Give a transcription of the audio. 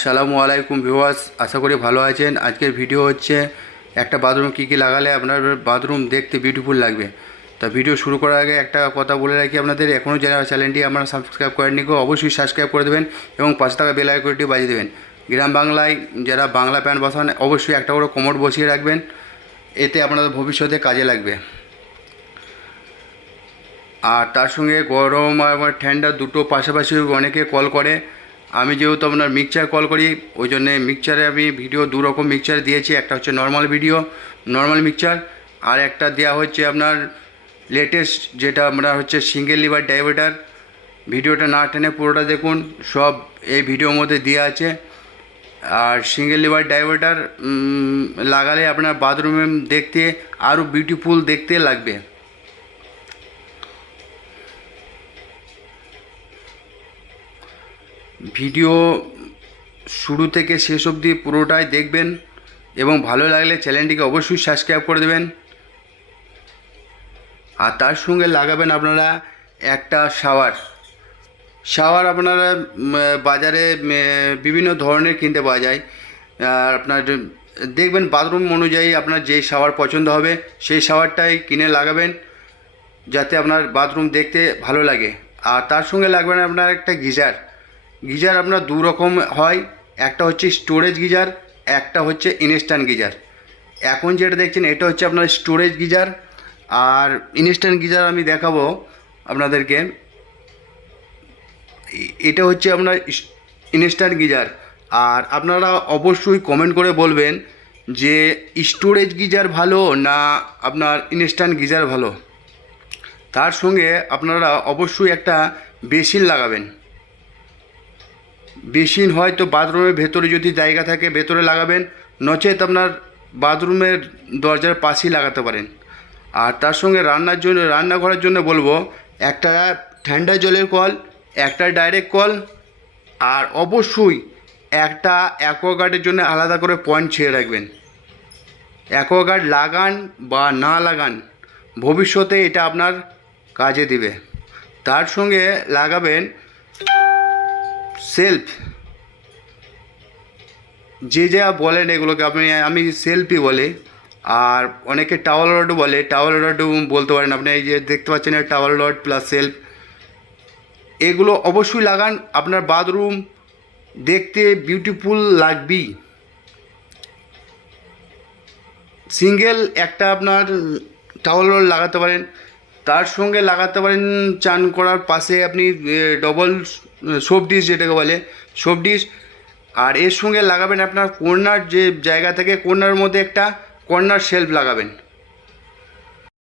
আসসালামু আলাইকুম ভিউয়ার্স, আশা করি ভালো আছেন। আজকের ভিডিও হচ্ছে একটা বাথরুম কী কী লাগালে আপনার বাথরুম দেখতে বিউটিফুল লাগবে। তা ভিডিও শুরু করার আগে একটা কথা বলে রাখি, আপনাদের এখনও যারা চ্যানেলটি আপনারা সাবস্ক্রাইব করেননি অবশ্যই সাবস্ক্রাইব করে দেবেন এবং পাশে থাকা বেল আইকনটি বাজিয়ে দেবেন। গ্রাম বাংলায় যারা বাংলা প্যান বসান অবশ্যই একটা করে কোমর বসিয়ে রাখবেন, এতে আপনাদের ভবিষ্যতে কাজে লাগবে। আর তার সঙ্গে গরম আর ঠান্ডা দুটো পাশাপাশি অনেকে কল করে। আমি যেহেতু আপনার মিক্সচার কল করি, ওই জন্যে মিক্সচারে আমি ভিডিও দু রকম মিক্সচার দিয়েছি। একটা হচ্ছে নর্মাল মিক্সচার, আর একটা দেওয়া হচ্ছে আপনার লেটেস্ট, যেটা আপনার হচ্ছে সিঙ্গেল লিভার ডাইভার্টার। ভিডিওটা না টেনে পুরোটা দেখুন, সব এই ভিডিওর মধ্যে দেওয়া আছে। আর সিঙ্গেল লিভার ডাইভার্টার লাগালে আপনার বাথরুমে দেখতে আরও বিউটিফুল দেখতে লাগবে। ভিডিও শুরু থেকে শেষ অবধি পুরোটাই দেখবেন এবং ভালো লাগলে চ্যানেলটিকে অবশ্যই সাবস্ক্রাইব করে দেবেন। আর তার সঙ্গে লাগাবেন আপনারা একটা শাওয়ার আপনারা বাজারে বিভিন্ন ধরনের কিনতে পাওয়া যায়। আর আপনার দেখবেন বাথরুম অনুযায়ী আপনার যেই শাওয়ার পছন্দ হবে সেই শাওয়ারটাই কিনে লাগাবেন, যাতে আপনার বাথরুম দেখতে ভালো লাগে। আর তার সঙ্গে লাগবেন আপনার একটা গিজার আপনার দু রকম হয়, একটা হচ্ছে স্টোরেজ গিজার, একটা হচ্ছে ইনস্ট্যান্ট গিজার। এখন যেটা দেখছেন এটা হচ্ছে আপনার স্টোরেজ গিজার, আর ইনস্ট্যান্ট গিজার আমি দেখাবো আপনাদেরকে। এটা হচ্ছে আপনার ইনস্ট্যান্ট গিজার। আর আপনারা অবশ্যই কমেন্ট করে বলবেন যে স্টোরেজ গিজার ভালো না আপনার ইনস্ট্যান্ট গিজার ভালো। তার সঙ্গে আপনারা অবশ্যই একটা বেসিন লাগাবেন। বেসিন হয়তো বাথরুমের ভেতরে যদি জায়গা থাকে ভেতরে লাগাবেন, নচেত আপনার বাথরুমের দরজার পাশেই লাগাতে পারেন। আর তার সঙ্গে রান্নাঘরের জন্য বলবো একটা ঠান্ডা জলের কল, একটা ডাইরেক্ট কল, আর অবশ্যই একটা অ্যাকোয়াগার্ডের জন্য আলাদা করে পয়েন্ট ছেড়ে রাখবেন। অ্যাকোয়াগার্ড লাগান বা না লাগান, ভবিষ্যতে এটা আপনার কাজে দিবে। তার সঙ্গে লাগাবেন সেলফ, যে যা বলেন এগুলোকে আমি সেলফই বলে, আর অনেকে টাওয়াল রডও বলে। টাওয়াল রডও বলতে পারেন আপনি। এই যে দেখতে পাচ্ছেন টাওয়াল রড প্লাস সেলফ, এগুলো অবশ্যই লাগান, আপনার বাথরুম দেখতে বিউটিফুল লাগবেই। সিঙ্গেল একটা আপনার টাওয়াল রড লাগাতে পারেন, তার সঙ্গে লাগাতে পারেন চান করার পাশে আপনি ডবল সোপ ডিশ, যেটাকে বলে সোপ ডিশ। আর এর সঙ্গে লাগাবেন আপনার কর্নার যে জায়গা থেকে, কর্নারের মধ্যে একটা কর্নার শেলফ লাগাবেন।